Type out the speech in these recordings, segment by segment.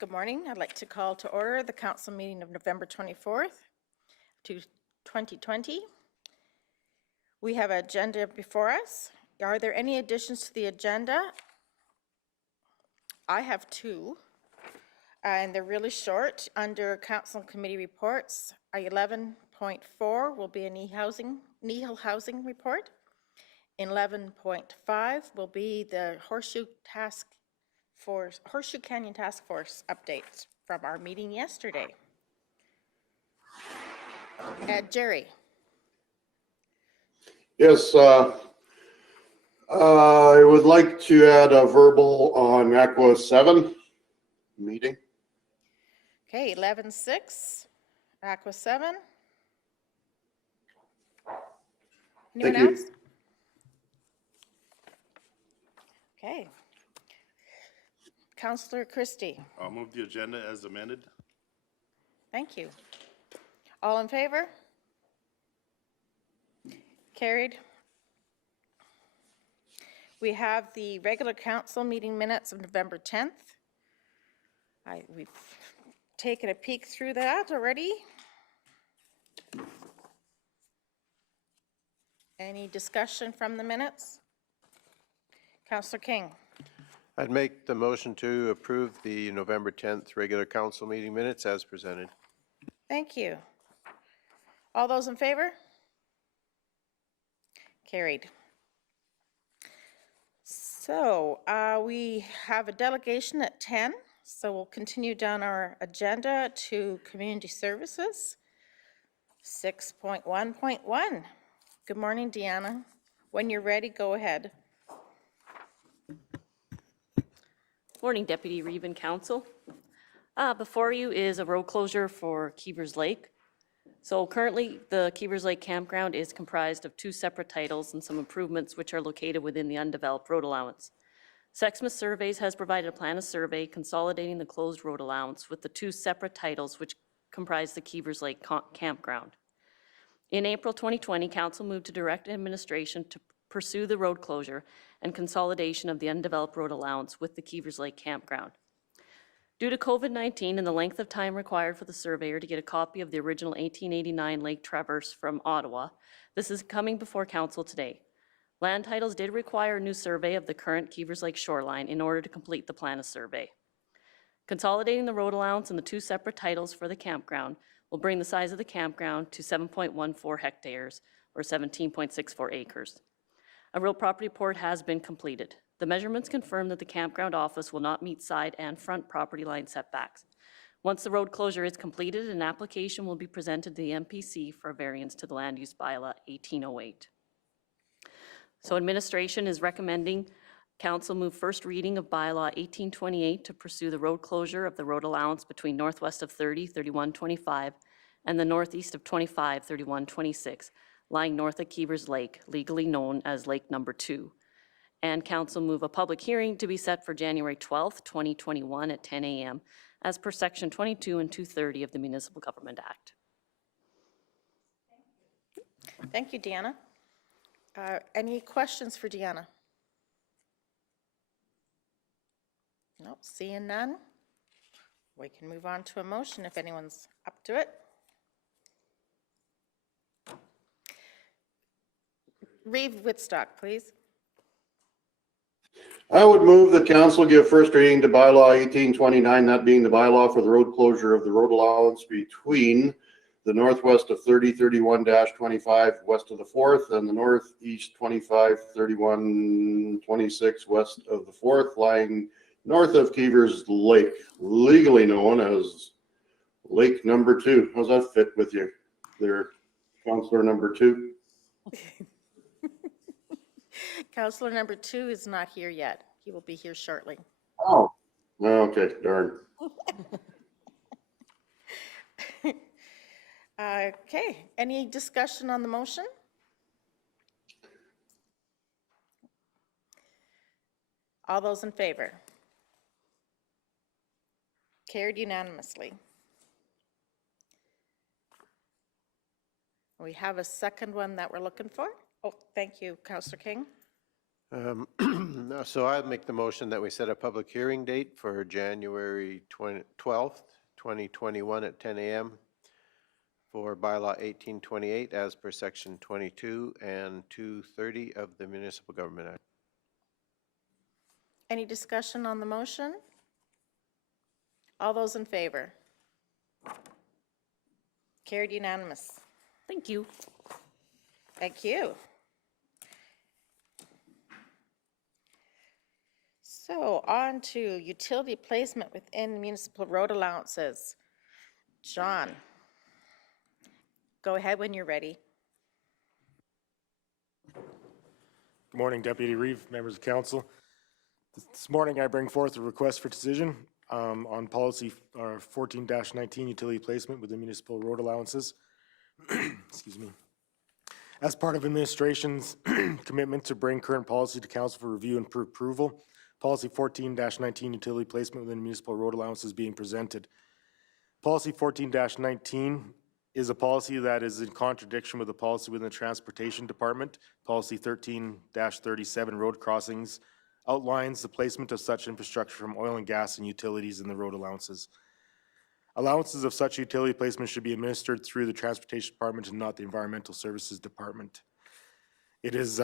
Good morning. I'd like to call to order the council meeting of November 24th, 2020. We have an agenda before us. Are there any additions to the agenda? I have two, and they're really short. Under council and committee reports, 11.4 will be a Kneehill Housing report. 11.5 will be the Horseshoe Canyon Task Force updates from our meeting yesterday. Jerry. Yes, I would like to add a verbal on Aqua 7 meeting. Okay, 11.6, Aqua 7. Anyone else? Okay. Councillor Christie. I'll move the agenda as amended. Thank you. All in favor? Carried. We have the regular council meeting minutes of November 10th. We've taken a peek through that already. Any discussion from the minutes? Councillor King. I'd make the motion to approve the November 10th regular council meeting minutes as presented. Thank you. All those in favor? Carried. So we have a delegation at 10, so we'll continue down our agenda to community services. 6.1.1. Good morning, Deanna. When you're ready, go ahead. Morning, Deputy Reeve and Council. Before you is a road closure for Keivers Lake. So currently, the Keivers Lake campground is comprised of two separate titles and some improvements which are located within the undeveloped road allowance. Sexsmith Surveys has provided a plan of survey consolidating the closed road allowance with the two separate titles which comprise the Keivers Lake campground. In April 2020, Council moved to direct administration to pursue the road closure and consolidation of the undeveloped road allowance with the Keivers Lake campground. Due to COVID-19 and the length of time required for the surveyor to get a copy of the original 1889 Lake Traverse from Ottawa, this is coming before Council today. Land titles did require a new survey of the current Keivers Lake shoreline in order to complete the plan of survey. Consolidating the road allowance and the two separate titles for the campground will bring the size of the campground to 7.14 hectares or 17.64 acres. A real property report has been completed. The measurements confirm that the campground office will not meet side and front property line setbacks. Once the road closure is completed, an application will be presented to the MPC for a variance to the Land Use Bylaw 1808. So administration is recommending Council move first reading of Bylaw 1828 to pursue the road closure of the road allowance between northwest of 30-3125 and the northeast of 25-3126, lying north of Keivers Lake, legally known as Lake Number 2. And Council move a public hearing to be set for January 12th, 2021 at 10 a.m. as per Section 22 and 230 of the Municipal Government Act. Thank you, Deanna. Any questions for Deanna? Nope, seeing none. We can move on to a motion if anyone's up to it. Reeve Whitstock, please. I would move that council give first reading to bylaw 1829, that being the bylaw for the road closure of the road allowance between the northwest of 30-31-25 west of the 4th and the northeast 25-31-26 west of the 4th, lying north of Keivers Lake, legally known as Lake Number 2. How's that fit with you there, Councillor Number 2? Councillor Number 2 is not here yet. He will be here shortly. Oh, okay, darn. Okay, any discussion on the motion? All those in favor? Carried unanimously. We have a second one that we're looking for. Oh, thank you, Councillor King. So I'll make the motion that we set a public hearing date for January 12th, 2021 at 10 a.m. for Bylaw 1828 as per Section 22 and 230 of the Municipal Government Act. Any discussion on the motion? All those in favor? Carried unanimous. Thank you. Thank you. So on to utility placement within municipal road allowances. John, go ahead when you're ready. Good morning, Deputy Reeve, members of council. This morning I bring forth a request for decision on policy 14-19 utility placement within municipal road allowances. Excuse me. As part of administration's commitment to bring current policy to council for review and for approval, policy 14-19 utility placement within municipal road allowances being presented. Policy 14-19 is a policy that is in contradiction with the policy within the Transportation Department. Policy 13-37 road crossings outlines the placement of such infrastructure from oil and gas and utilities in the road allowances. Allowances of such utility placement should be administered through the Transportation Department and not the Environmental Services Department. It is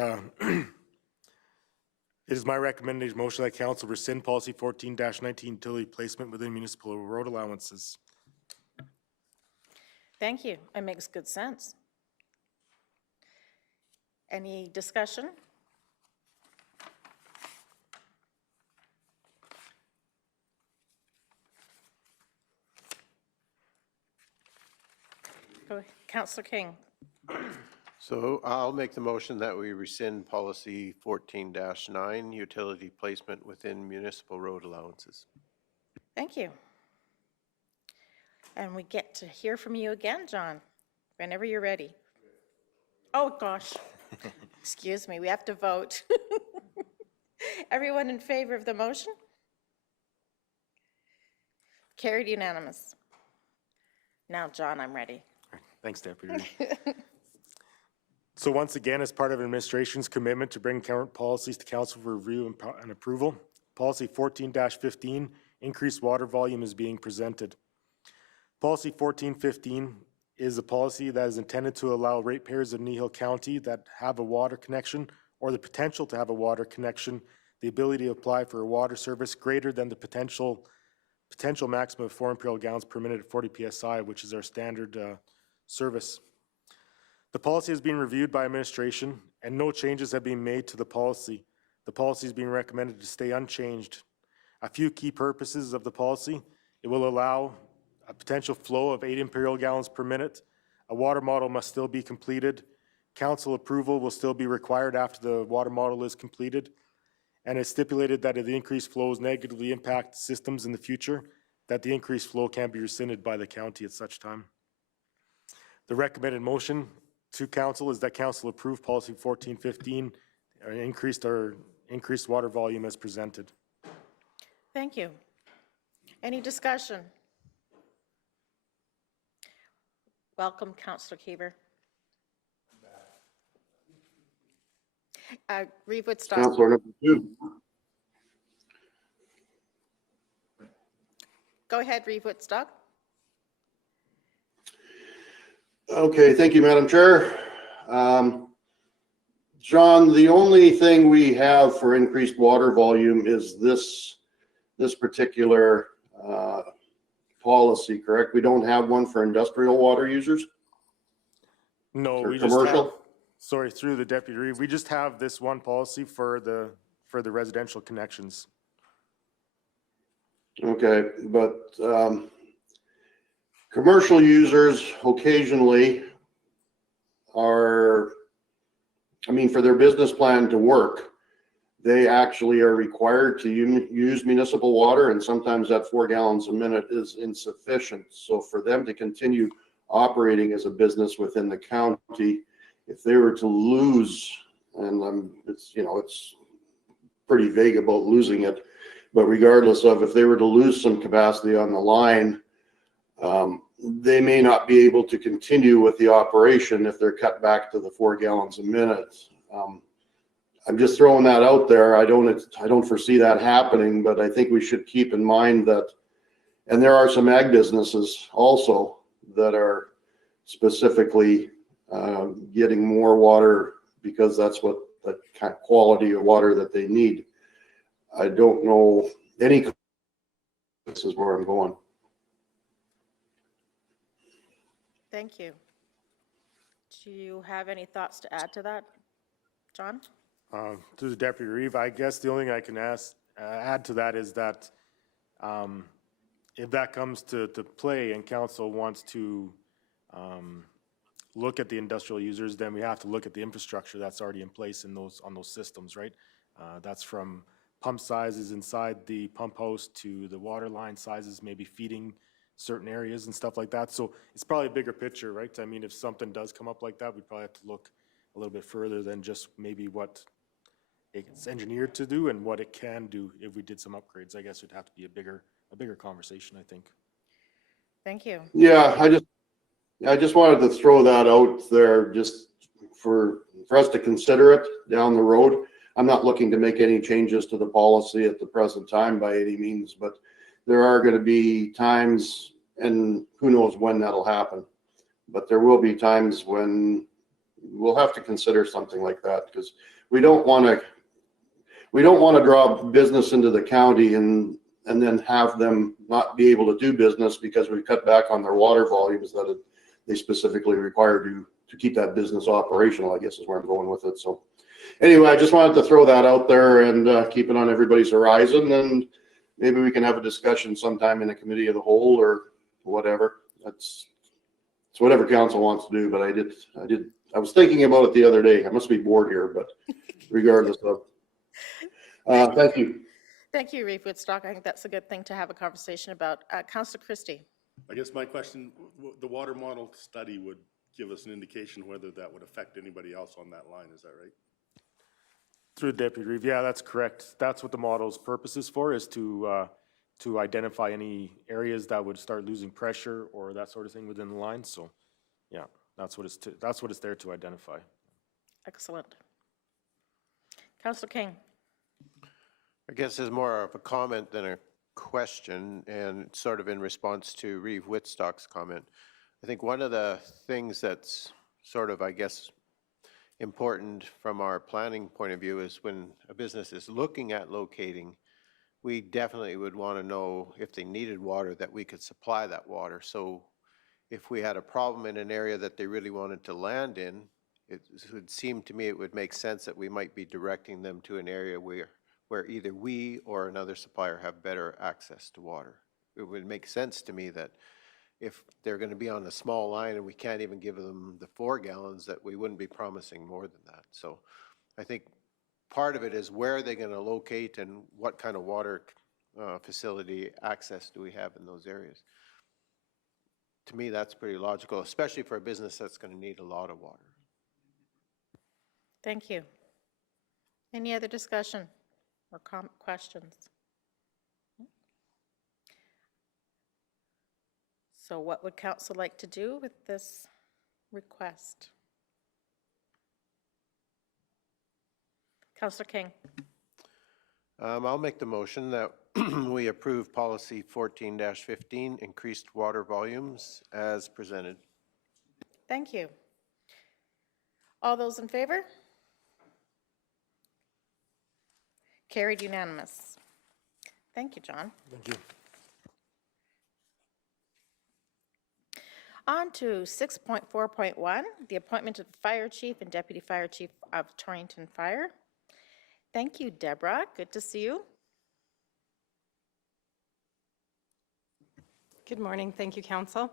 my recommended motion that council rescind policy 14-19 utility placement within municipal road allowances. Thank you. It makes good sense. Any discussion? Go ahead. Councillor King. So I'll make the motion that we rescind policy 14-9 utility placement within municipal road allowances. Thank you. And we get to hear from you again, John, whenever you're ready. Oh, gosh. Excuse me, we have to vote. Everyone in favor of the motion? Carried unanimous. Now, John, I'm ready. Thanks, Deputy Reeve. So once again, as part of administration's commitment to bring current policies to council for review and approval, policy 14-15, increased water volume is being presented. Policy 14-15 is a policy that is intended to allow ratepayers of Kneehill County that have a water connection or the potential to have a water connection, the ability to apply for a water service greater than the potential maximum of 4 imperial gallons per minute at 40 psi, which is our standard service. The policy has been reviewed by administration and no changes have been made to the policy. The policy is being recommended to stay unchanged. A few key purposes of the policy: it will allow a potential flow of 8 imperial gallons per minute. A water model must still be completed. Council approval will still be required after the water model is completed. And it's stipulated that if the increased flows negatively impact systems in the future, that the increased flow can be rescinded by the county at such time. The recommended motion to council is that council approve policy 14-15, increased water volume as presented. Thank you. Any discussion? Welcome, Councillor Keiver. Reeve Woodstock. Councillor number 2. Go ahead, Reeve Woodstock. Okay, thank you, Madam Chair. John, the only thing we have for increased water volume is this particular policy, correct? We don't have one for industrial water users? No, Or we just commercial? have, sorry, through the Deputy Reeve, we just have this one policy for the residential connections. Okay, but commercial users occasionally are, for their business plan to work, they actually are required to use municipal water, and sometimes that 4 gallons a minute is insufficient. So for them to continue operating as a business within the county, if they were to lose, and it's pretty vague about losing it, but regardless of if they were to lose some capacity on the line, they may not be able to continue with the operation if they're cut back to the 4 gallons a minute. I'm just throwing that out there. I don't foresee that happening, but I think we should keep in mind that, and there are some ag businesses also that are specifically getting more water because that's what the kind of quality of water that they need. I don't know any, this is where I'm going. Thank you. Do you have any thoughts to add to that, John? To the Deputy Reeve, I guess the only thing I can add to that is that if that comes to play and council wants to look at the industrial users, then we have to look at the infrastructure that's already in place in on those systems, right? That's from pump sizes inside the pump house to the water line sizes, maybe feeding certain areas and stuff like that. So it's probably a bigger picture, right? I mean, if something does come up like that, we'd probably have to look a little bit further than just maybe what it's engineered to do and what it can do if we did some upgrades. I guess it'd have to be a bigger conversation, I think. Thank you. Yeah, I just wanted to throw that out there just for us to consider it down the road. I'm not looking to make any changes to the policy at the present time by any means, but there are going to be times, and who knows when that'll happen, but there will be times when we'll have to consider something like that, because we don't want to draw business into the county and then have them not be able to do business because we cut back on their water volumes that they specifically require to keep that business operational, I guess is where I'm going with it. So anyway, I just wanted to throw that out there and keep it on everybody's horizon, and maybe we can have a discussion sometime in a committee of the whole or whatever. It's whatever council wants to do, but I was thinking about it the other day. I must be bored here, but regardless of, thank you. Thank you, Reeve Woodstock. I think that's a good thing to have a conversation about. Councillor Christie. I guess my question, the water model study would give us an indication whether that would affect anybody else on that line, is that right? Through Deputy Reeve, yeah, that's correct. That's what the model's purpose is for, is to identify any areas that would start losing pressure or that sort of thing within the line. So, yeah, that's what it's there to identify. Excellent. Councillor King. I guess it's more of a comment than a question, and sort of in response to Reeve Whitstock's comment. I think one of the things that's sort of, I guess, important from our planning point of view is when a business is looking at locating, we definitely would want to know if they needed water, that we could supply that water. So if we had a problem in an area that they really wanted to land in, it would seem to me it would make sense that we might be directing them to an area where either we or another supplier have better access to water. It would make sense to me that if they're going to be on a small line and we can't even give them the 4 gallons, that we wouldn't be promising more than that. So I think part of it is where are they going to locate and what kind of water facility access do we have in those areas. To me, that's pretty logical, especially for a business that's going to need a lot of water. Thank you. Any other discussion or questions? So what would council like to do with this request? Councillor King. I'll make the motion that we approve policy 14-15, increased water volumes, as presented. Thank you. All those in favor? Carried unanimous. Thank you, John. Thank you. On to 6.4.1, the appointment of the Fire Chief and Deputy Fire Chief of Torrington Fire. Thank you, Deborah. Good to see you. Good morning. Thank you, Council.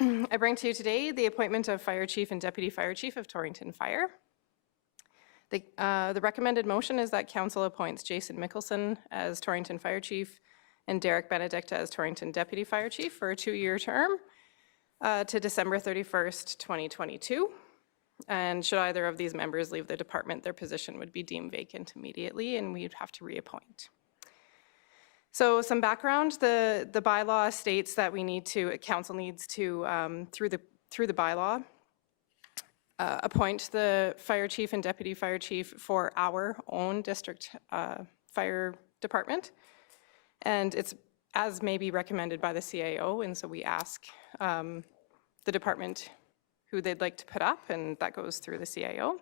I bring to you today the appointment of Fire Chief and Deputy Fire Chief of Torrington Fire. The recommended motion is that Council appoints Jason Mickelson as Torrington Fire Chief and Derek Benedict as Torrington Deputy Fire Chief for a 2-year term to December 31st, 2022. And should either of these members leave the department, their position would be deemed vacant immediately and we'd have to reappoint. So some background, the bylaw states that Council needs to, through the bylaw, appoint the fire chief and deputy fire chief for our own district fire department. And it's as may be recommended by the CAO, and so we ask the department who they'd like to put up, and that goes through the CAO.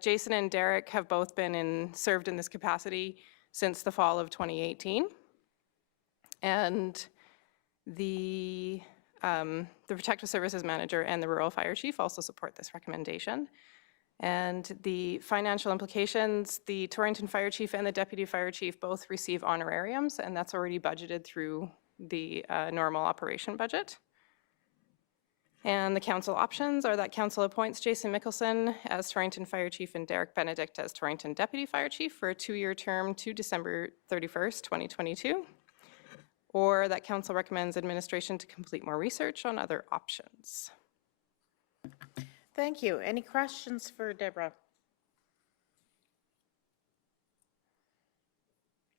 Jason and Derek have both been served in this capacity since the fall of 2018. And the Protective Services Manager and the Rural Fire Chief also support this recommendation. And the financial implications, the Torrington Fire Chief and the Deputy Fire Chief both receive honorariums, and that's already budgeted through the normal operation budget. And the council options are that council appoints Jason Mickelson as Torrington Fire Chief and Derek Benedict as Torrington Deputy Fire Chief for a 2-year term to December 31st, 2022. Or that council recommends administration to complete more research on other options. Thank you. Any questions for Deborah?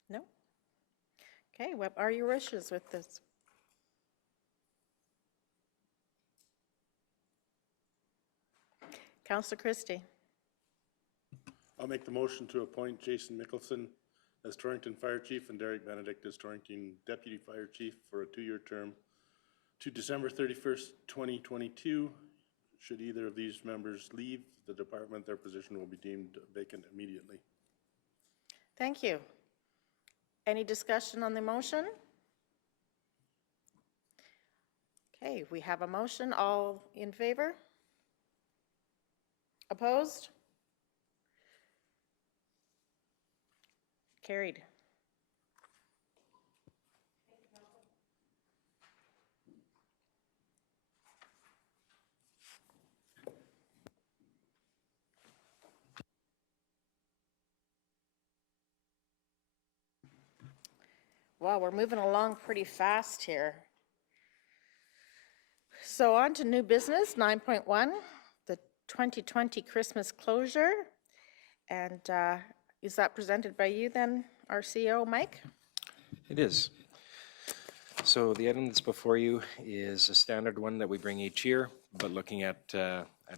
No? Okay, what are your wishes with this? Councillor Christie. I'll make the motion to appoint Jason Mickelson as Torrington Fire Chief and Derek Benedict as Torrington Deputy Fire Chief for a 2-year term to December 31st, 2022. Should either of these members leave the department, their position will be deemed vacant immediately. Thank you. Any discussion on the motion? Okay, we have a motion. All in favor? Opposed? Carried. Wow, we're moving along pretty fast here. So on to new business, 9.1, the 2020 Christmas closure. And is that presented by you then, our CEO, Mike? It is. So the item that's before you is a standard one that we bring each year, but looking at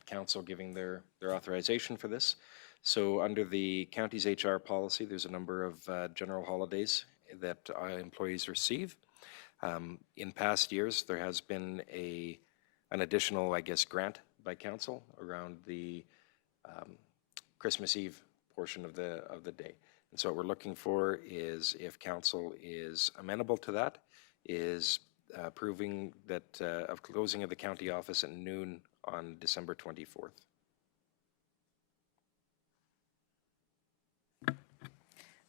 council giving their authorization for this. So under the county's HR policy, there's a number of general holidays that employees receive. In past years, there has been an additional, I guess, grant by council around the Christmas Eve portion of the day. And so what we're looking for is, if council is amenable to that, is approving that of closing of the county office at noon on December 24th.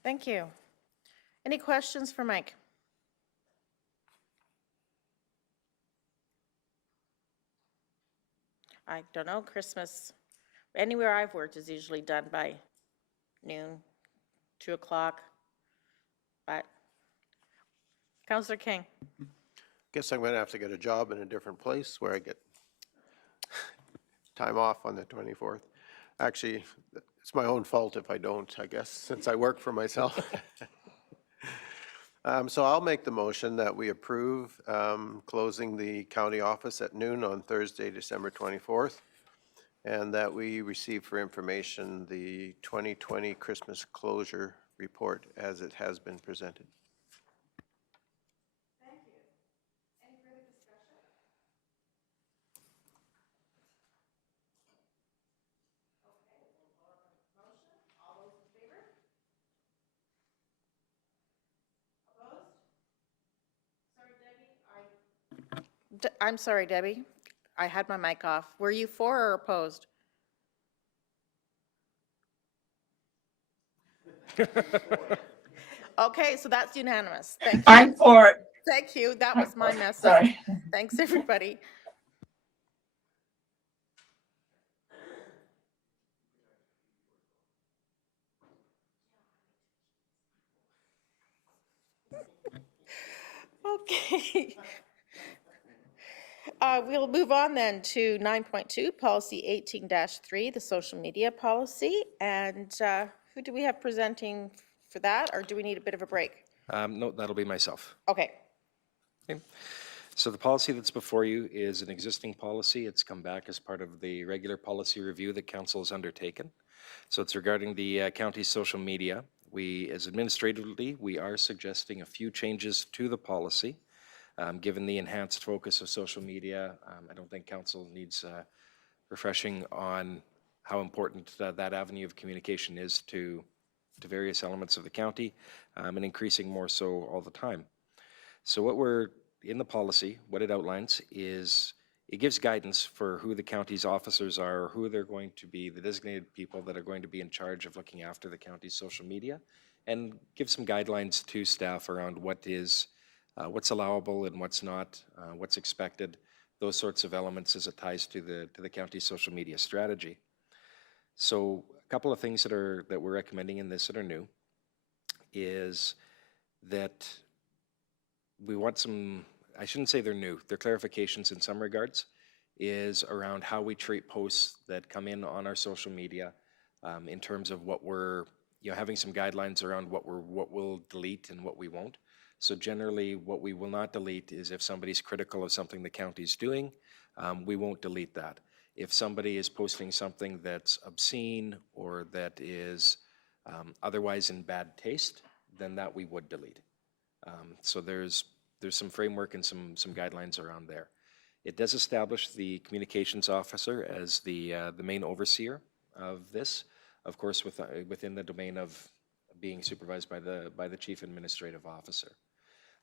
Thank you. Any questions for Mike? I don't know, Christmas, anywhere I've worked is usually done by noon, 2 o'clock, but Councillor King. Guess I'm going to have to get a job in a different place where I get time off on the 24th. Actually, it's my own fault if I don't, I guess, since I work for myself. So I'll make the motion that we approve closing the county office at noon on Thursday, December 24th, and that we receive for information the 2020 Christmas closure report as it has been presented. Thank you. Any further discussion? Okay, we'll vote on the motion. All those in favor? Opposed? Sorry, Debbie, I'm sorry, Debbie. I had my mic off. Were you for or opposed? Okay, so that's unanimous. Thank you. I'm for it. Thank you. That was my message. Sorry. Thanks, everybody. Okay. We'll move on then to 9.2, Policy 18-3, the social media policy. And who do we have presenting for that, or do we need a bit of a break? No, that'll be myself. Okay. Okay. So the policy that's before you is an existing policy. It's come back as part of the regular policy review that council has undertaken. So it's regarding the county's social media. We, as administratively, we are suggesting a few changes to the policy. Given the enhanced focus of social media, I don't think council needs refreshing on how important that avenue of communication is to various elements of the county, and increasing more so all the time. So what we're, in the policy, what it outlines is it gives guidance for who the county's officers are, or who they're going to be, the designated people that are going to be in charge of looking after the county's social media, and give some guidelines to staff around what is, what's allowable and what's not, what's expected, those sorts of elements as it ties to the county's social media strategy. So a couple of things that we're recommending in this that are new is that we want some, I shouldn't say they're new, they're clarifications in some regards, is around how we treat posts that come in on our social media, in terms of what we're, having some guidelines around what we'll delete and what we won't. So generally, what we will not delete is if somebody's critical of something the county's doing, we won't delete that. If somebody is posting something that's obscene or that is otherwise in bad taste, then that we would delete. So there's some framework and some guidelines around there. It does establish the communications officer as the main overseer of this, of course, within the domain of being supervised by the chief administrative officer.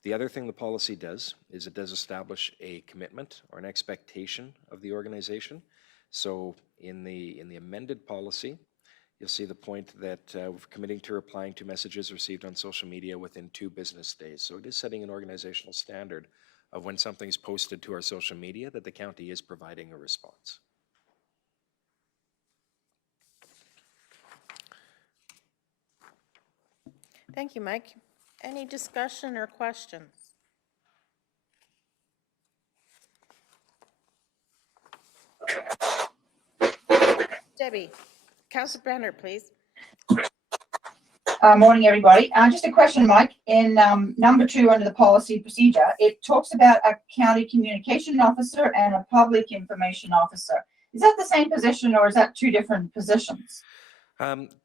The other thing the policy does is it does establish a commitment or an expectation of the organization. So in the amended policy, you'll see the point that we're committing to replying to messages received on social media within 2 business days. So it is setting an organizational standard of when something's posted to our social media that the county is providing a response. Thank you, Mike. Any discussion or questions? Debbie, Councilor Brenner, please. Morning, everybody. Just a question, Mike. In number 2 under the policy procedure, it talks about a county communication officer and a public information officer. Is that the same position or is that 2 different positions?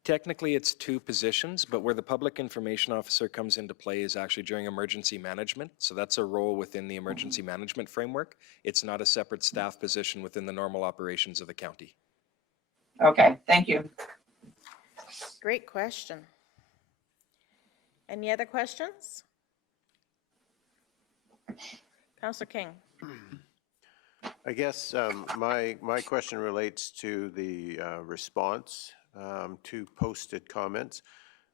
Technically, it's 2 positions, but where the public information officer comes into play is actually during emergency management. So that's a role within the emergency management framework. It's not a separate staff position within the normal operations of the county. Okay, thank you. Great question. Any other questions? Councilor King. I guess my question relates to the response to posted comments.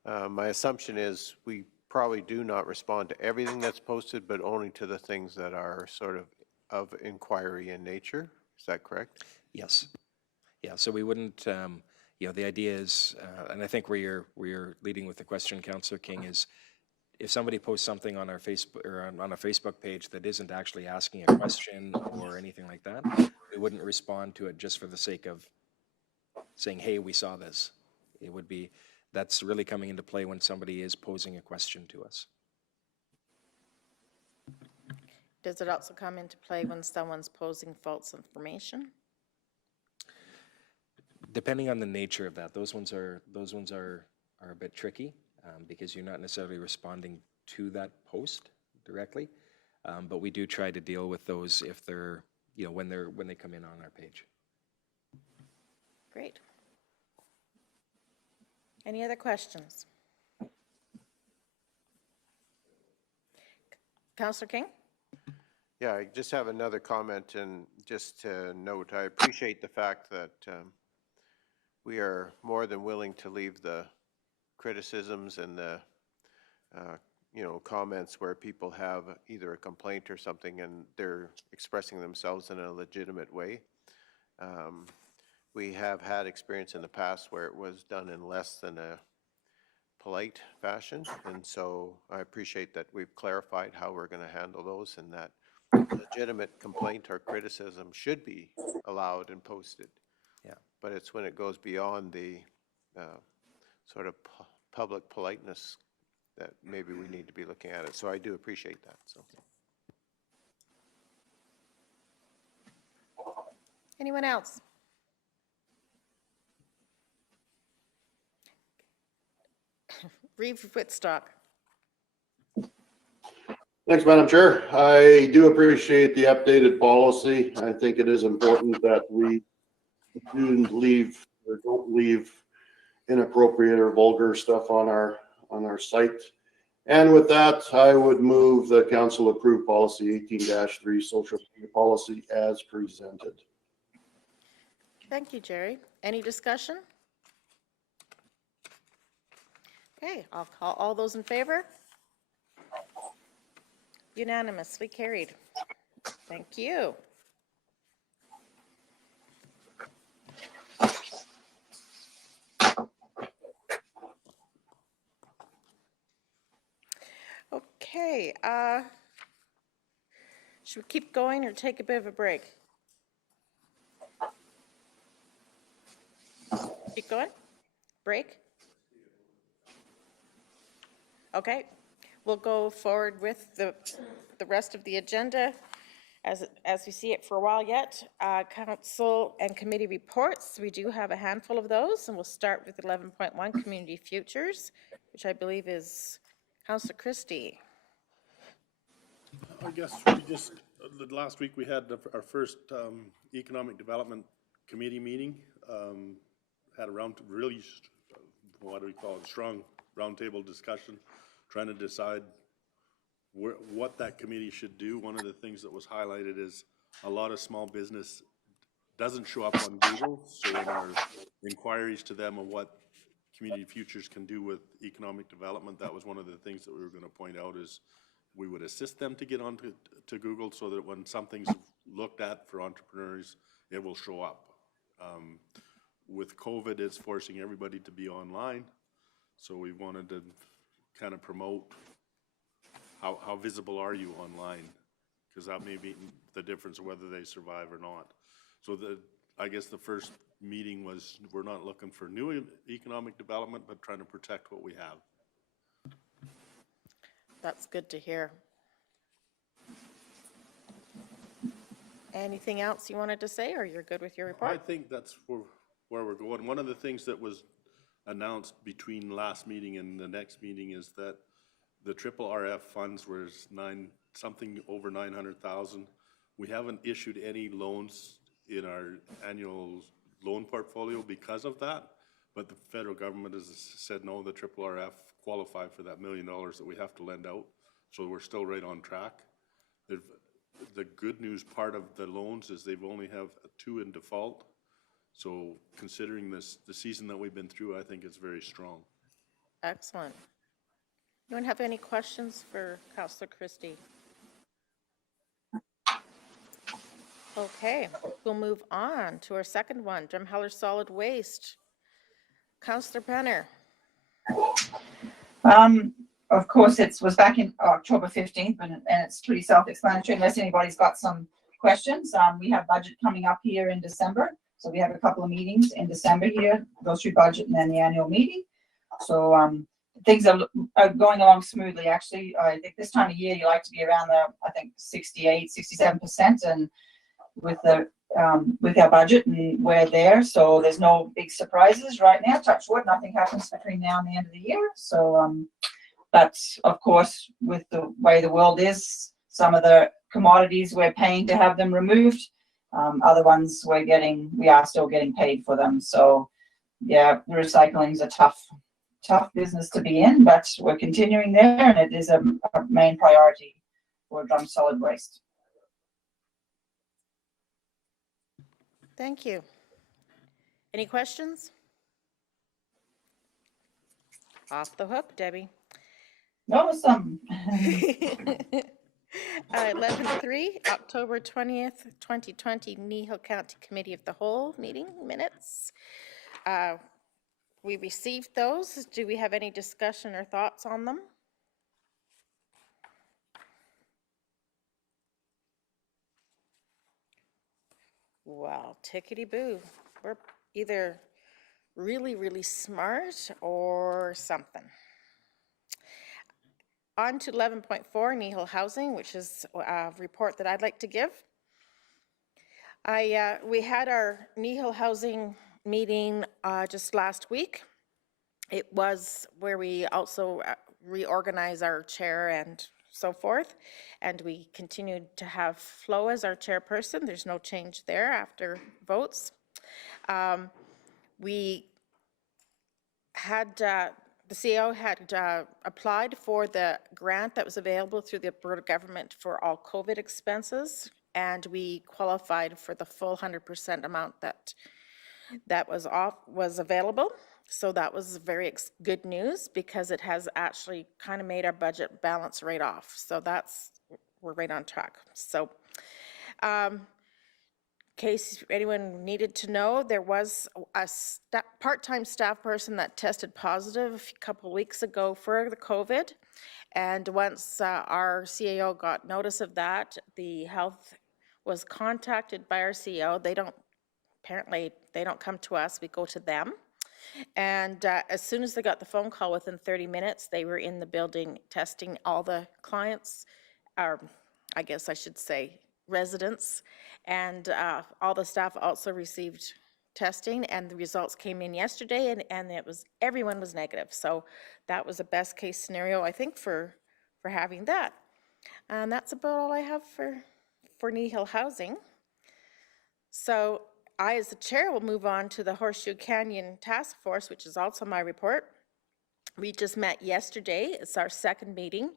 My assumption is we probably do not respond to everything that's posted, but only to the things that are sort of inquiry in nature. Is that correct? Yes. Yeah, so we wouldn't, the idea is, and I think where you're leading with the question, Councillor King, is if somebody posts something on our Facebook or on a Facebook page that isn't actually asking a question or anything like that, we wouldn't respond to it just for the sake of saying, hey, we saw this. It would be, that's really coming into play when somebody is posing a question to us. Does it also come into play when someone's posing false information? Depending on the nature of that, those ones are a bit tricky because you're not necessarily responding to that post directly, but we do try to deal with those if they're, when they come in on our page. Great. Any other questions? Councillor King? Yeah, I just have another comment, and just to note, I appreciate the fact that we are more than willing to leave the criticisms and the comments where people have either a complaint or something and they're expressing themselves in a legitimate way. We have had experience in the past where it was done in less than a polite fashion, and so I appreciate that we've clarified how we're going to handle those, and that legitimate complaint or criticism should be allowed and posted. Yeah. But it's when it goes beyond the sort of public politeness that maybe we need to be looking at it. So I do appreciate that. So. Anyone else? Reeve Whitstock. Thanks, Madam Chair. I do appreciate the updated policy. I think it is important that we do leave or don't leave inappropriate or vulgar stuff on our site. And with that, I would move the council approve policy 18-3 social media policy as presented. Thank you, Jerry. Any discussion? Okay, I'll call all those in favor. Unanimously carried. Thank you. Okay, should we keep going or take a bit of a break? Keep going? Break? Okay, we'll go forward with the rest of the agenda as we see it for a while yet. Council and committee reports, we do have a handful of those, and we'll start with 11.1 Community Futures, which I believe is Councillor Christie. I guess we just, last week we had our first Economic Development Committee meeting. Had a really, what do we call it, strong roundtable discussion, trying to decide what that committee should do. One of the things that was highlighted is a lot of small business doesn't show up on Google. So in our inquiries to them on what Community Futures can do with economic development, that was one of the things that we were going to point out is we would assist them to get onto Google so that when something's looked at for entrepreneurs, it will show up. With COVID, it's forcing everybody to be online. So we wanted to kind of promote how visible are you online, because that may be the difference of whether they survive or not. So I guess the first meeting was, we're not looking for new economic development, but trying to protect what we have. That's good to hear. Anything else you wanted to say, or you're good with your report? I think that's where we're going. One of the things that was announced between last meeting and the next meeting is that the RRF funds was something over 900,000. We haven't issued any loans in our annual loan portfolio because of that, but the federal government has said no, the RRF qualify for that $1 million that we have to lend out. So we're still right on track. The good news part of the loans is they've only have 2 in default. So considering the season that we've been through, I think it's very strong. Excellent. Anyone have any questions for Councillor Christie? Okay, we'll move on to our second one, Drumheller Solid Waste. Councillor Penner. Of course, it was back in October 15th, and it's pretty self-explanatory unless anybody's got some questions. We have budget coming up here in December. So we have a couple of meetings in December here, go through budget and then the annual meeting. So things are going along smoothly, actually. I think this time of year, you like to be around the, I think, 68, 67%. And with our budget, and we're there. So there's no big surprises right now. Touch wood, nothing happens between now and the end of the year. So, but of course, with the way the world is, some of the commodities we're paying to have them removed. Other ones we are still getting paid for them. So yeah, recycling is a tough business to be in, but we're continuing there, and it is a main priority for Drum Solid Waste. Thank you. Any questions? Off the hook, Debbie. No, some. 11.3, October 20th, 2020, Kneehill County Committee of the Whole meeting minutes. We received those. Do we have any discussion or thoughts on them? Well, tickety-boo. We're either really, really smart or something. On to 11.4, Kneehill Housing, which is a report that I'd like to give. We had our Kneehill Housing meeting just last week. It was where we also reorganize our chair and so forth, and we continued to have Flo as our chairperson. There's no change there after votes. We had, the CEO had applied for the grant that was available through the Alberta government for all COVID expenses, and we qualified for the full 100% amount that was available. So that was very good news because it has actually kind of made our budget balance right off. So we're right on track. So in case anyone needed to know, there was a part-time staff person that tested positive a couple weeks ago for the COVID. And once our CEO got notice of that, the health was contacted by our CEO. Apparently they don't come to us, we go to them. And as soon as they got the phone call, within 30 minutes, they were in the building testing all the clients, or I guess I should say residents, and all the staff also received testing, and the results came in yesterday, and everyone was negative. So that was a best case scenario, I think, for having that. And that's about all I have for Kneehill Housing. So I, as the chair, will move on to the Horseshoe Canyon Task Force, which is also my report. We just met yesterday. It's our second meeting.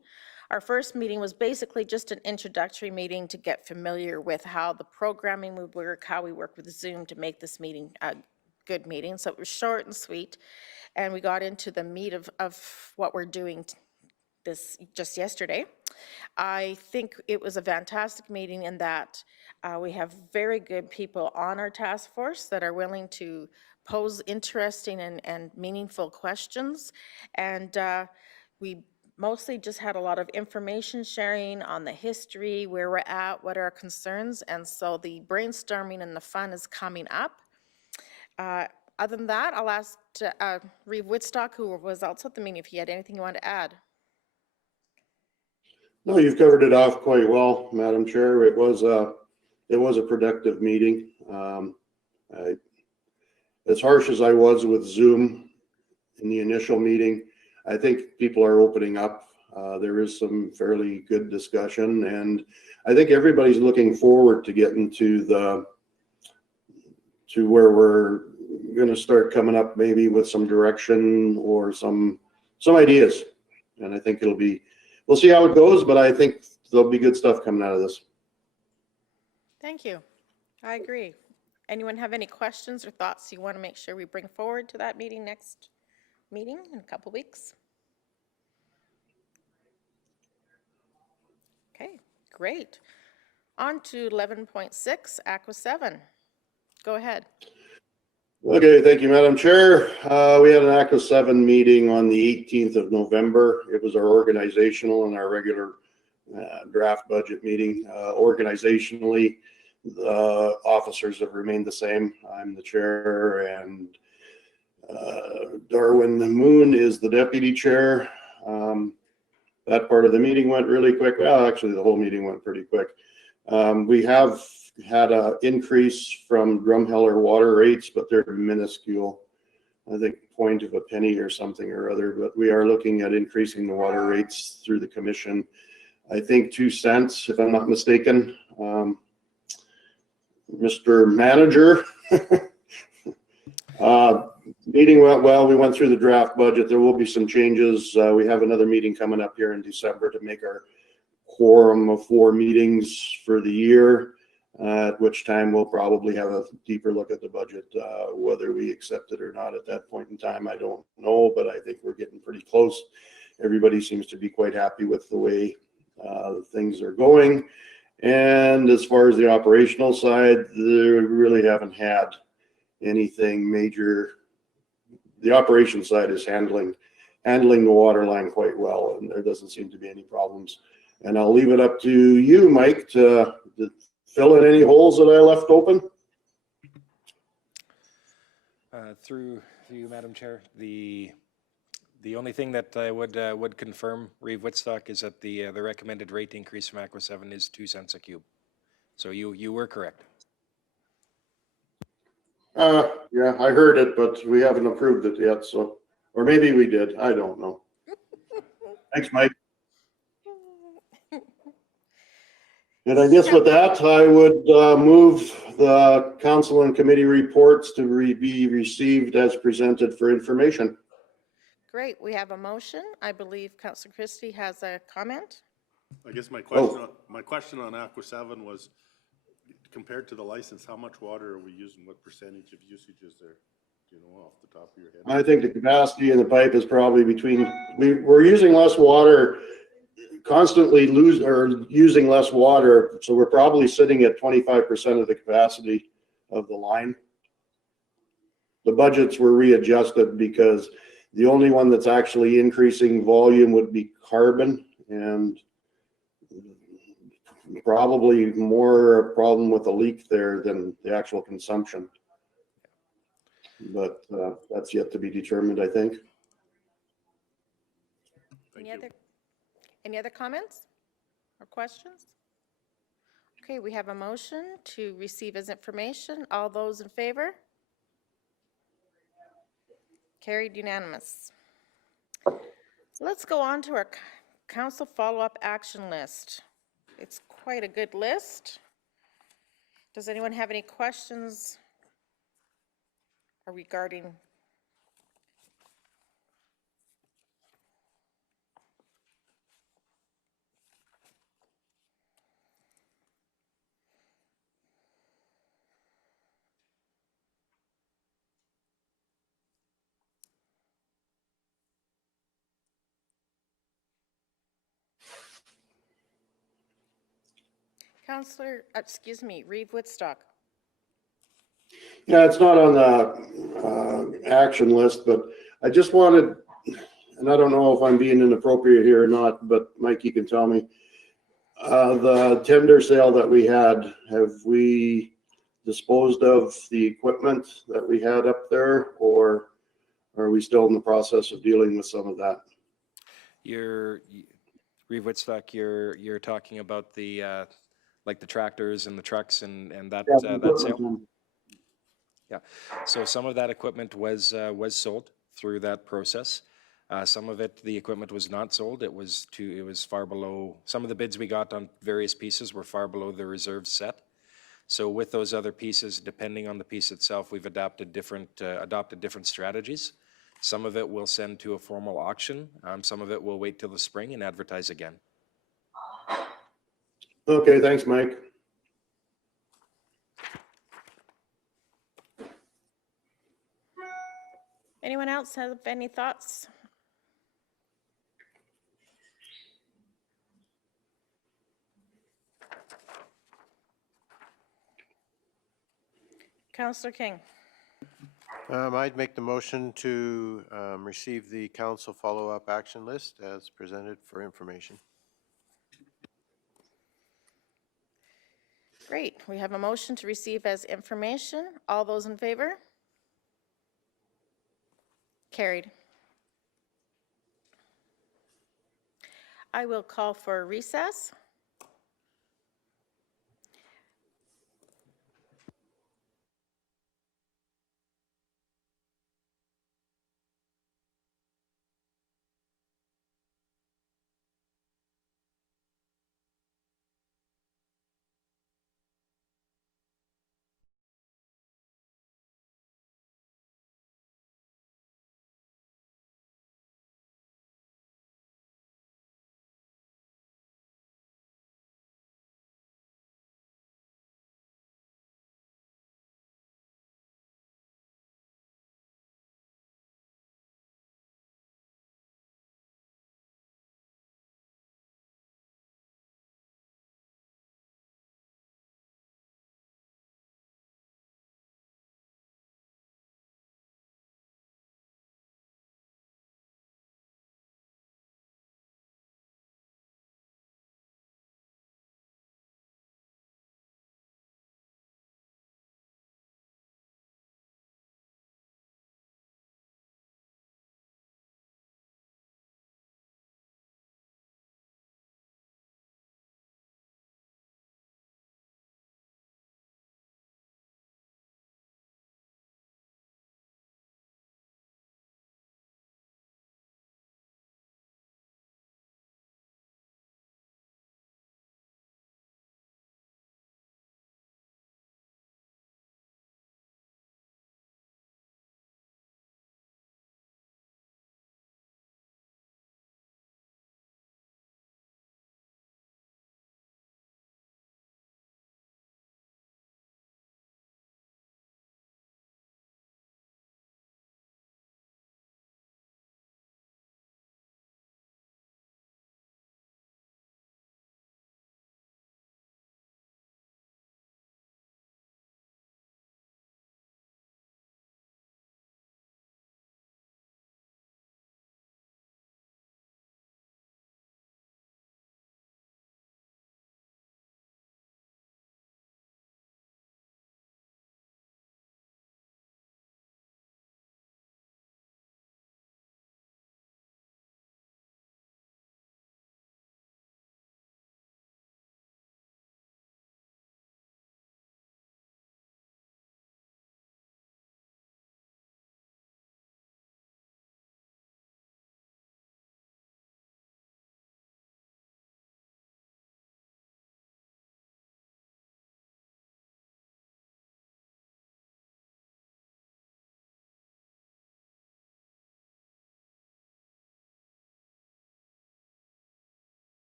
Our first meeting was basically just an introductory meeting to get familiar with how the programming would work, how we work with Zoom to make this meeting a good meeting. So it was short and sweet, and we got into the meat of what we're doing this just yesterday. I think it was a fantastic meeting in that we have very good people on our task force that are willing to pose interesting and meaningful questions. And we mostly just had a lot of information sharing on the history, where we're at, what are our concerns. And so the brainstorming and the fun is coming up. Other than that, I'll ask Reeve Woodstock, who was also at the meeting, if he had anything you wanted to add. No, you've covered it off quite well, Madam Chair. It was a productive meeting. As harsh as I was with Zoom in the initial meeting, I think people are opening up. There is some fairly good discussion, and I think everybody's looking forward to getting to where we're going to start coming up maybe with some direction or some ideas. And I think we'll see how it goes, but I think there'll be good stuff coming out of this. Thank you. I agree. Anyone have any questions or thoughts you want to make sure we bring forward to that meeting next meeting in a couple weeks? Okay, great. On to 11.6, Aqua 7. Go ahead. Okay, thank you, Madam Chair. We had an Aqua 7 meeting on the 18th of November. It was our organizational and our regular draft budget meeting. Organizationally, the officers have remained the same. I'm the chair, and Darwin Moon is the deputy chair. That part of the meeting went really quick. Well, actually, the whole meeting went pretty quick. We have had an increase from Drumheller water rates, but they're minuscule. I think point of a penny or something or other, but we are looking at increasing the water rates through the commission. I think 2 cents, if I'm not mistaken. Mr. Manager, meeting went well. We went through the draft budget. There will be some changes. We have another meeting coming up here in December to make our quorum of 4 meetings for the year, at which time we'll probably have a deeper look at the budget. Whether we accept it or not at that point in time, I don't know, but I think we're getting pretty close. Everybody seems to be quite happy with the way things are going. And as far as the operational side, we really haven't had anything major. The operation side is handling the water line quite well, and there doesn't seem to be any problems. And I'll leave it up to you, Mike, to fill in any holes that I left open. Through you, Madam Chair, the only thing that I would confirm, Reeve Woodstock, is that the recommended rate increase from Aqua 7 is 2 cents a cube. So you were correct. Yeah, I heard it, but we haven't approved it yet, so, or maybe we did, I don't know. Thanks, Mike. And I guess with that, I would move the council and committee reports to be received as presented for information. Great, we have a motion. I believe Councillor Christie has a comment. I guess my Oh. question on Aqua 7 was, compared to the license, how much water are we using? What percentage of usage is there? Do you know off the top of your head? I think the capacity in the pipe is probably between, we're using less water, constantly using less water, so we're probably sitting at 25% of the capacity of the line. The budgets were readjusted because the only one that's actually increasing volume would be carbon, and probably more a problem with the leak there than the actual consumption. But that's yet to be determined, I think. Any other comments or questions? Okay, we have a motion to receive as information. All those in favor? Carried unanimous. Let's go on to our council follow-up action list. It's quite a good list. Does anyone have any questions regarding? Councillor, Reeve Woodstock. Yeah, it's not on the action list, but I just wanted, and I don't know if I'm being inappropriate here or not, but Mike, you can tell me. The tender sale that we had, have we disposed of the equipment that we had up there, or are we still in the process of dealing with some of that? Reeve Woodstock, you're talking about the, like the tractors and the trucks and that, that sale? Yeah, so some of that equipment was sold through that process. Some of it, the equipment was not sold. It was far below, some of the bids we got on various pieces were far below the reserve set. So with those other pieces, depending on the piece itself, we've adopted different strategies. Some of it we'll send to a formal auction. Some of it we'll wait till the spring and advertise again. Okay, thanks, Mike. Anyone else have any thoughts? Councillor King. I'd make the motion to receive the council follow-up action list as presented for information. Great, we have a motion to receive as information. All those in favor? Carried. I will call for a recess.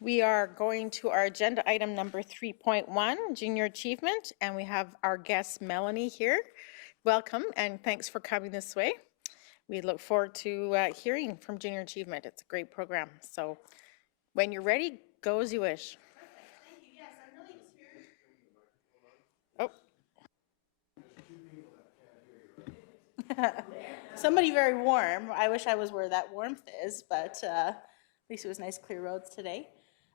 we are going to our agenda item number 3.1, Junior Achievement, and we have our guest Melanie here. Welcome, and thanks for coming this way. We look forward to hearing from Junior Achievement. It's a great program. So when you're ready, go as you wish. Thank you. Yes, I'm really just here. Oh. Somebody very warm. I wish I was where that warmth is, but at least it was nice, clear roads today.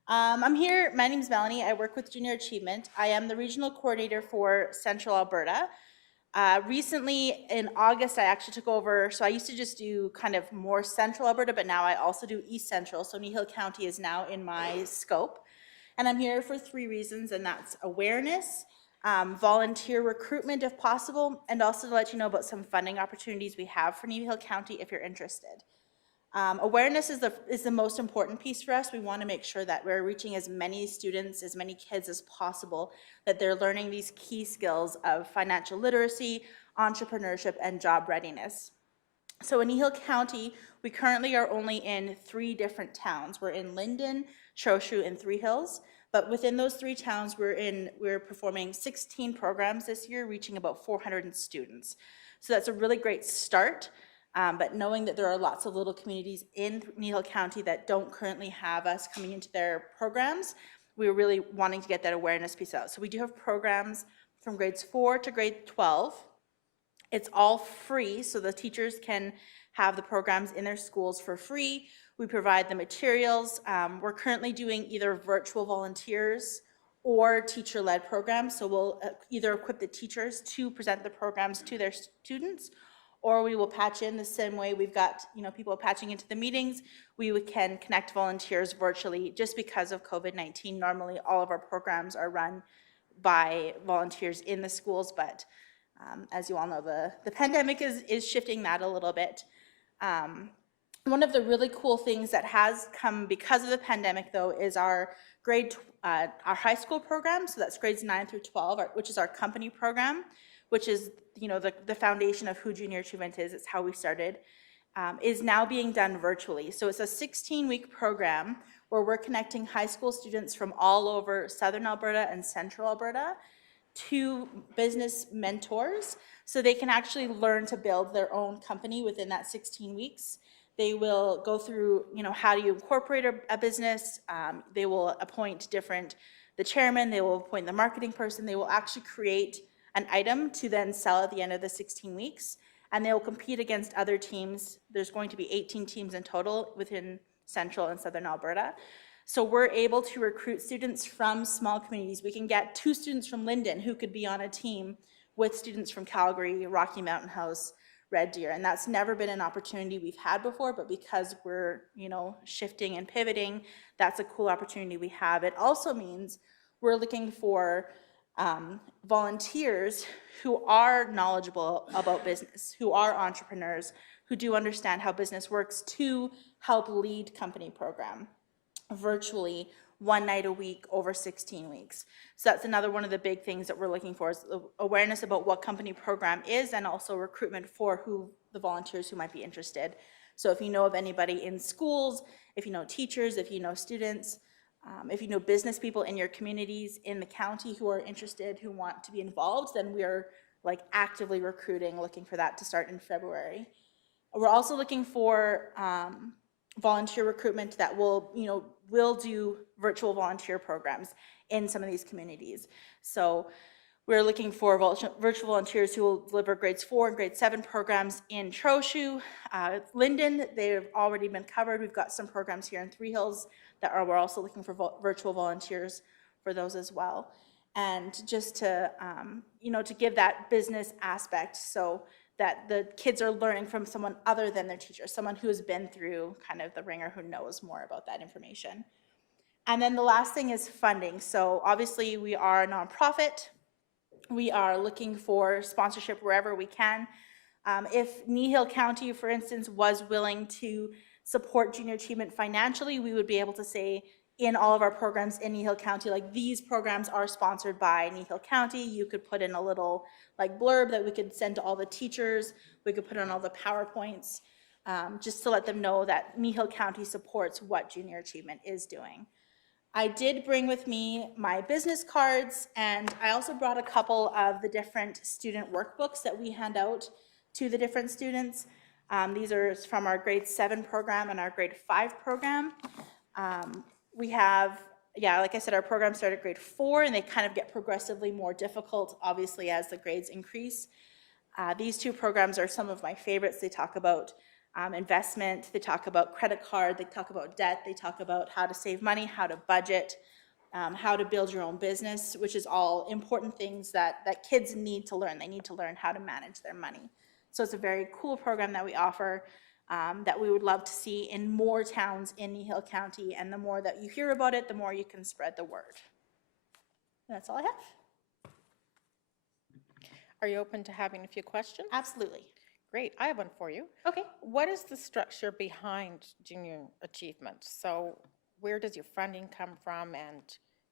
I'm here. My name is Melanie. I work with Junior Achievement. I am the regional coordinator for Central Alberta. Recently, in August, I actually took over. So I used to just do kind of more Central Alberta, but now I also do East Central. So Kneehill County is now in my scope. And I'm here for 3 reasons, and that's awareness, volunteer recruitment if possible, and also to let you know about some funding opportunities we have for Kneehill County if you're interested. Awareness is the most important piece for us. We want to make sure that we're reaching as many students, as many kids as possible, that they're learning these key skills of financial literacy, entrepreneurship, and job readiness. So in Kneehill County, we currently are only in 3 different towns. We're in Linden, Horseshoe, and Three Hills. But within those 3 towns, we're performing 16 programs this year, reaching about 400 students. So that's a really great start. But knowing that there are lots of little communities in Kneehill County that don't currently have us coming into their programs, we're really wanting to get that awareness piece out. So we do have programs from grades 4 to grade 12. It's all free, so the teachers can have the programs in their schools for free. We provide the materials. We're currently doing either virtual volunteers or teacher-led programs. So we'll either equip the teachers to present the programs to their students, or we will patch in the same way we've got people patching into the meetings. We can connect volunteers virtually just because of COVID-19. Normally, all of our programs are run by volunteers in the schools, but as you all know, the pandemic is shifting that a little bit. One of the really cool things that has come because of the pandemic, though, is our high school program. So that's grades 9 through 12, which is our company program, which is the foundation of who Junior Achievement is. It's how we started, is now being done virtually. So it's a 16-week program where we're connecting high school students from all over Southern Alberta and Central Alberta to business mentors, so they can actually learn to build their own company within that 16 weeks. They will go through, how do you incorporate a business? They will appoint the chairman, they will appoint the marketing person, they will actually create an item to then sell at the end of the 16 weeks, and they will compete against other teams. There's going to be 18 teams in total within Central and Southern Alberta. So we're able to recruit students from small communities. We can get 2 students from Linden who could be on a team with students from Calgary, Rocky Mountain House, Red Deer, and that's never been an opportunity we've had before, but because we're, shifting and pivoting, that's a cool opportunity we have. It also means we're looking for volunteers who are knowledgeable about business, who are entrepreneurs, who do understand how business works, to help lead company program virtually 1 night a week over 16 weeks. So that's another one of the big things that we're looking for, is awareness about what company program is, and also recruitment for the volunteers who might be interested. So if you know of anybody in schools, if you know teachers, if you know students, if you know business people in your communities in the county who are interested, who want to be involved, then we are actively recruiting, looking for that to start in February. We're also looking for volunteer recruitment that will do virtual volunteer programs in some of these communities. So we're looking for virtual volunteers who will deliver grades 4 and grade 7 programs in Horseshoe. Linden, they've already been covered. We've got some programs here in Three Hills we're also looking for virtual volunteers for those as well. And just to, to give that business aspect, so that the kids are learning from someone other than their teacher, someone who has been through kind of the ringer, who knows more about that information. And then the last thing is funding. So obviously we are a nonprofit. We are looking for sponsorship wherever we can. If Kneehill County, for instance, was willing to support Junior Achievement financially, we would be able to say in all of our programs in Kneehill County, these programs are sponsored by Kneehill County. You could put in a little blurb that we could send to all the teachers. We could put on all the PowerPoints, just to let them know that Kneehill County supports what Junior Achievement is doing. I did bring with me my business cards, and I also brought a couple of the different student workbooks that we hand out to the different students. These are from our grade 7 program and our grade 5 program. We have, yeah, like I said, our programs start at grade 4, and they kind of get progressively more difficult, obviously, as the grades increase. These two programs are some of my favorites. They talk about investment, they talk about credit card, they talk about debt, they talk about how to save money, how to budget, how to build your own business, which is all important things that kids need to learn. They need to learn how to manage their money. So it's a very cool program that we offer that we would love to see in more towns in Kneehill County, and the more that you hear about it, the more you can spread the word. And that's all I have. Are you open to having a few questions? Absolutely. Great, I have one for you. Okay. What is the structure behind junior achievement? So where does your funding come from, and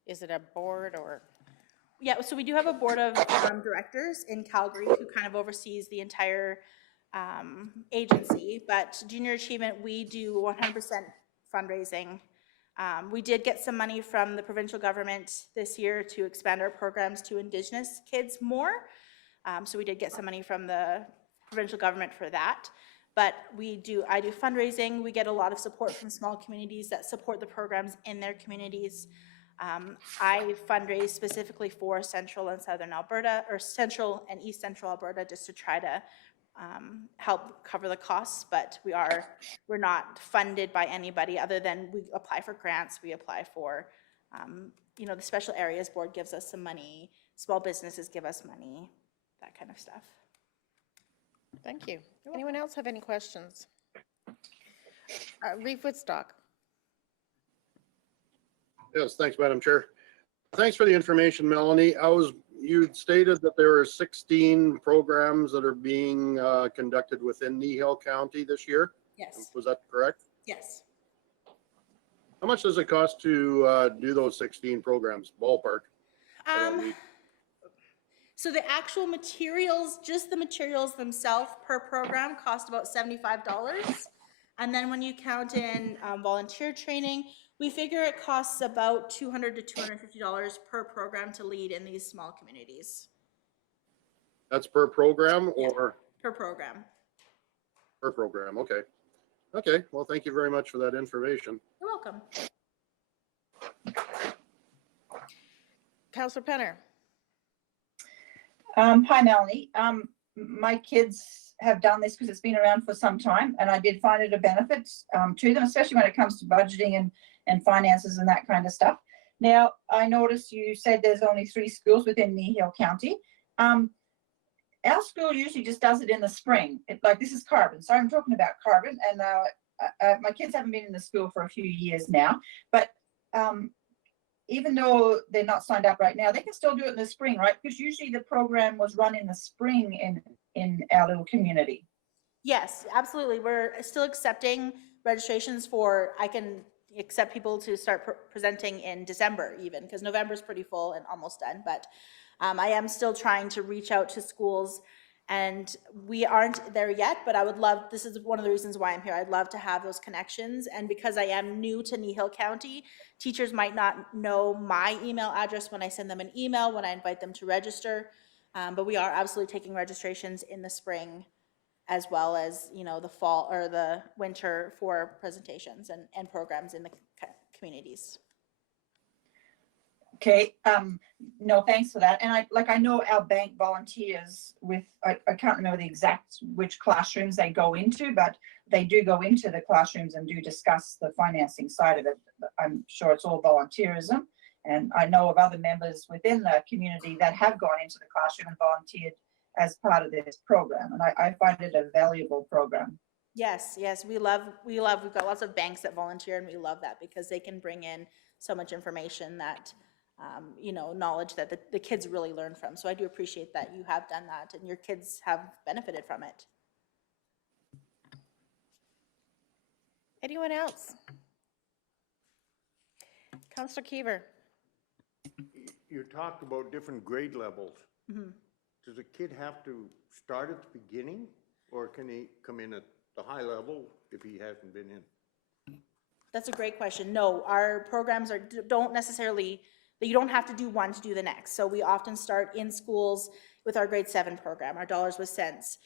is it a board or? Yeah, so we do have a board of directors in Calgary who kind of oversees the entire agency, but junior achievement, we do 100% fundraising. We did get some money from the provincial government this year to expand our programs to Indigenous kids more. So we did get some money from the provincial government for that. But I do fundraising. We get a lot of support from small communities that support the programs in their communities. I fundraise specifically for Central and Southern Alberta, or Central and East Central Alberta, just to try to help cover the costs, but we're not funded by anybody other than we apply for grants, we apply for, the Special Areas Board gives us some money, small businesses give us money, that kind of stuff. Thank you. Anyone else have any questions? Reeve Woodstock. Yes, thanks, Madam Chair. Thanks for the information, Melanie. You stated that there are 16 programs that are being conducted within Kneehill County this year. Yes. Was that correct? Yes. How much does it cost to do those 16 programs, ballpark? So the actual materials, just the materials themselves per program cost about $75. And then when you count in volunteer training, we figure it costs about $200 to $250 per program to lead in these small communities. That's per program or? Per program. Per program, okay. Okay, well, thank you very much for that information. You're welcome. Councillor Penner. Hi, Melanie. My kids have done this because it's been around for some time, and I did find it a benefit to them, especially when it comes to budgeting and finances and that kind of stuff. Now, I noticed you said there's only 3 schools within Kneehill County. Our school usually just does it in the spring. Like this is Carbon, so I'm talking about Carbon, and my kids haven't been in the school for a few years now, but even though they're not signed up right now, they can still do it in the spring, right? Because usually the program was run in the spring in our little community. Yes, absolutely. We're still accepting registrations I can accept people to start presenting in December even, because November is pretty full and almost done. But I am still trying to reach out to schools, and we aren't there yet, but I would love, this is one of the reasons why I'm here. I'd love to have those connections. And because I am new to Kneehill County, teachers might not know my email address when I send them an email, when I invite them to register. But we are absolutely taking registrations in the spring, as well as, the fall or the winter for presentations and programs in the communities. Okay, no, thanks for that. And I know our bank volunteers with, I can't remember the exact which classrooms they go into, but they do go into the classrooms and do discuss the financing side of it. I'm sure it's all volunteerism. And I know of other members within the community that have gone into the classroom and volunteered as part of this program. And I find it a valuable program. Yes, we've got lots of banks that volunteer, and we love that because they can bring in so much information that, knowledge that the kids really learn from. So I do appreciate that you have done that and your kids have benefited from it. Anyone else? Councillor Keiver. You talked about different grade levels. Mm-hmm. Does a kid have to start at the beginning, or can he come in at the high level if he hasn't been in? That's a great question. No, our programs don't necessarily, you don't have to do one to do the next. So we often start in schools with our grade 7 program, our dollars with cents.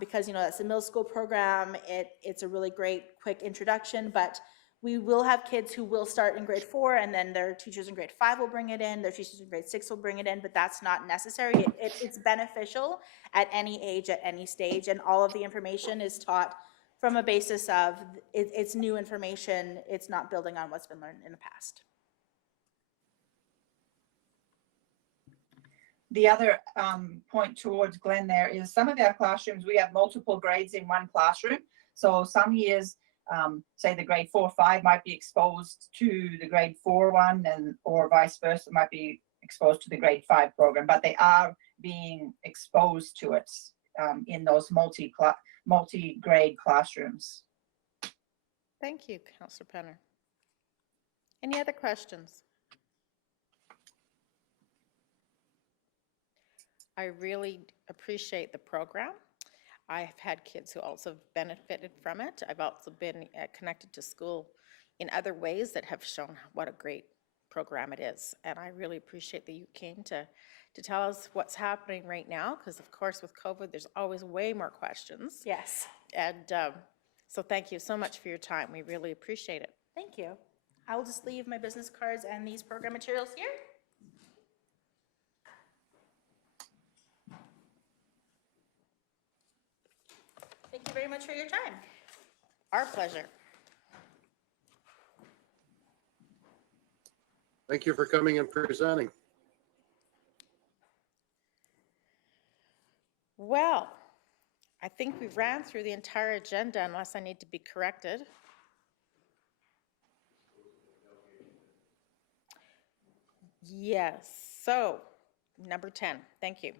Because, that's a middle school program. It's a really great, quick introduction, but we will have kids who will start in grade 4, and then their teachers in grade 5 will bring it in, their teachers in grade 6 will bring it in, but that's not necessary. It's beneficial at any age, at any stage, and all of the information is taught from a basis of it's new information, it's not building on what's been learned in the past. The other point towards Glenn there is some of our classrooms, we have multiple grades in one classroom. So some years, say the grade 4-5 might be exposed to the grade 4 one, or vice versa, might be exposed to the grade 5 program, but they are being exposed to it in those multi-grade classrooms. Thank you, Councillor Penner. Any other questions? I really appreciate the program. I've had kids who also benefited from it. I've also been connected to school in other ways that have shown what a great program it is. And I really appreciate that you came to tell us what's happening right now, because of course with COVID, there's always way more questions. Yes. And so thank you so much for your time. We really appreciate it. Thank you. I will just leave my business cards and these program materials here. Thank you very much for your time. Our pleasure. Thank you for coming and presenting. Well, I think we ran through the entire agenda unless I need to be corrected. Yes, so number 10, thank you.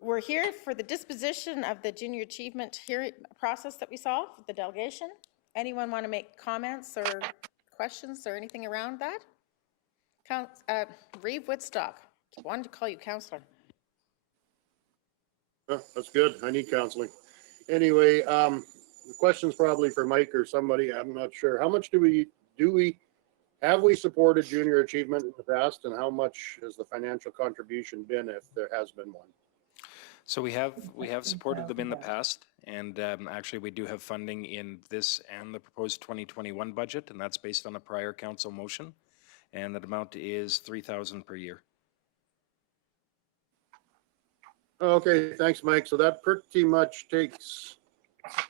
We're here for the disposition of the junior achievement hearing process that we saw, the delegation. Anyone want to make comments or questions or anything around that? Reeve Woodstock, wanted to call you counselor. Oh, that's good. I need counseling. Anyway, the question's probably for Mike or somebody. I'm not sure. How much have we supported junior achievement in the past, and how much has the financial contribution been, if there has been one? So we have supported them in the past, and actually we do have funding in this and the proposed 2021 budget, and that's based on a prior council motion, and that amount is $3,000 per year. Okay, thanks, Mike. So that pretty much takes,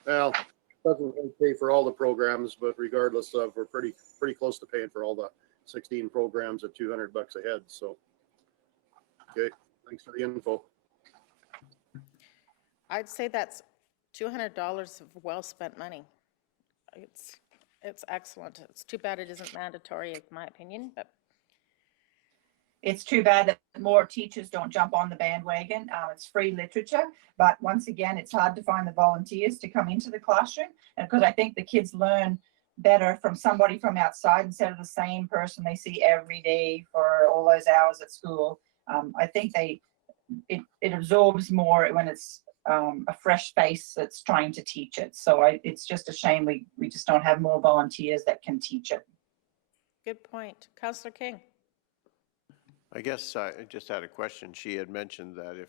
well, doesn't really pay for all the programs, but regardless of, we're pretty close to paying for all the 16 programs at $200 a head. So, okay, thanks for the info. I'd say that's $200 of well-spent money. It's excellent. It's too bad it isn't mandatory, in my opinion, but. It's too bad that more teachers don't jump on the bandwagon. It's free literature, but once again, it's hard to find the volunteers to come into the classroom. And because I think the kids learn better from somebody from outside instead of the same person they see every day for all those hours at school. I think it absorbs more when it's a fresh face that's trying to teach it. So it's just a shame we just don't have more volunteers that can teach it. Good point. Councillor King. I guess I just had a question. She had mentioned that if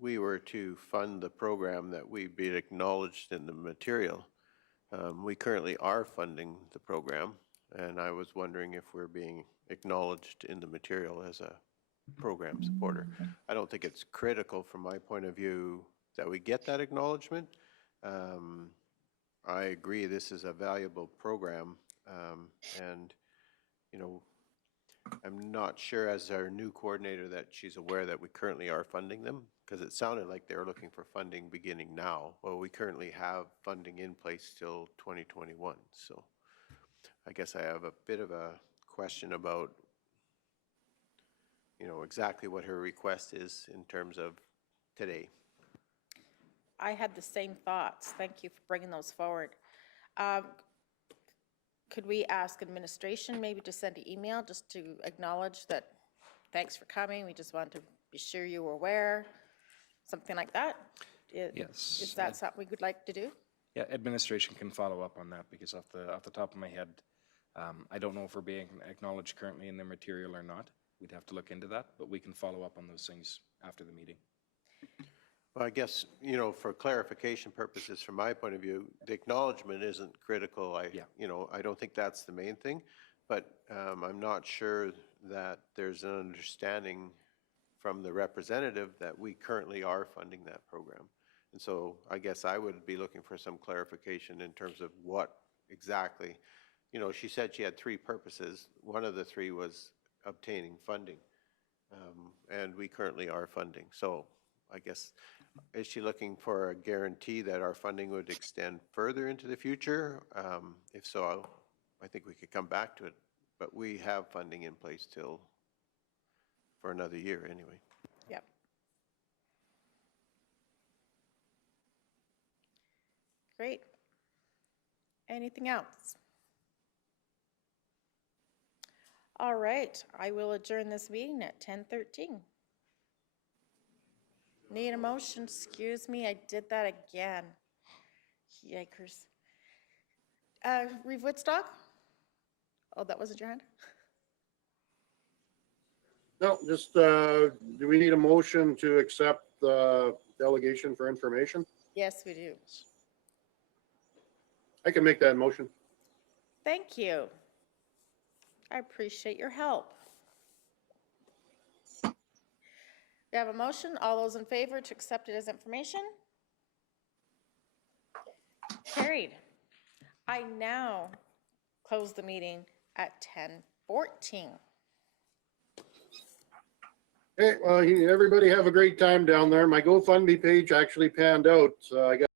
we were to fund the program, that we'd be acknowledged in the material. We currently are funding the program, and I was wondering if we're being acknowledged in the material as a program supporter. I don't think it's critical from my point of view that we get that acknowledgement. I agree this is a valuable program, and you know, I'm not sure as our new coordinator that she's aware that we currently are funding them, because it sounded like they were looking for funding beginning now. Well, we currently have funding in place till 2021. So I guess I have a bit of a question about, you know, exactly what her request is in terms of today. I had the same thoughts. Thank you for bringing those forward. Could we ask administration maybe to send an email just to acknowledge that, thanks for coming, we just want to be sure you were aware, something like that? Yes. Is that something we would like to do? Yeah, administration can follow up on that because off the top of my head, I don't know if we're being acknowledged currently in their material or not. We'd have to look into that, but we can follow up on those things after the meeting. Well, I guess, for clarification purposes, from my point of view, the acknowledgement isn't critical. I don't think that's the main thing, but I'm not sure that there's an understanding from the representative that we currently are funding that program. And so I guess I would be looking for some clarification in terms of what exactly, she said she had three purposes. One of the three was obtaining funding, and we currently are funding. So I guess, is she looking for a guarantee that our funding would extend further into the future? If so, I think we could come back to it, but we have funding in place for another year anyway. Yep. Great. Anything else? All right, I will adjourn this meeting at 10:13. Need a motion, excuse me, I did that again. Yikers. Reeve Woodstock? Oh, that wasn't your hand? No, just, do we need a motion to accept the delegation for information? Yes, we do. I can make that motion. Thank you. I appreciate your help. We have a motion. All those in favor to accept it as information? Carried. I now close the meeting at 10:14. Hey, well, everybody have a great time down there. My GoFundMe page actually panned out. I got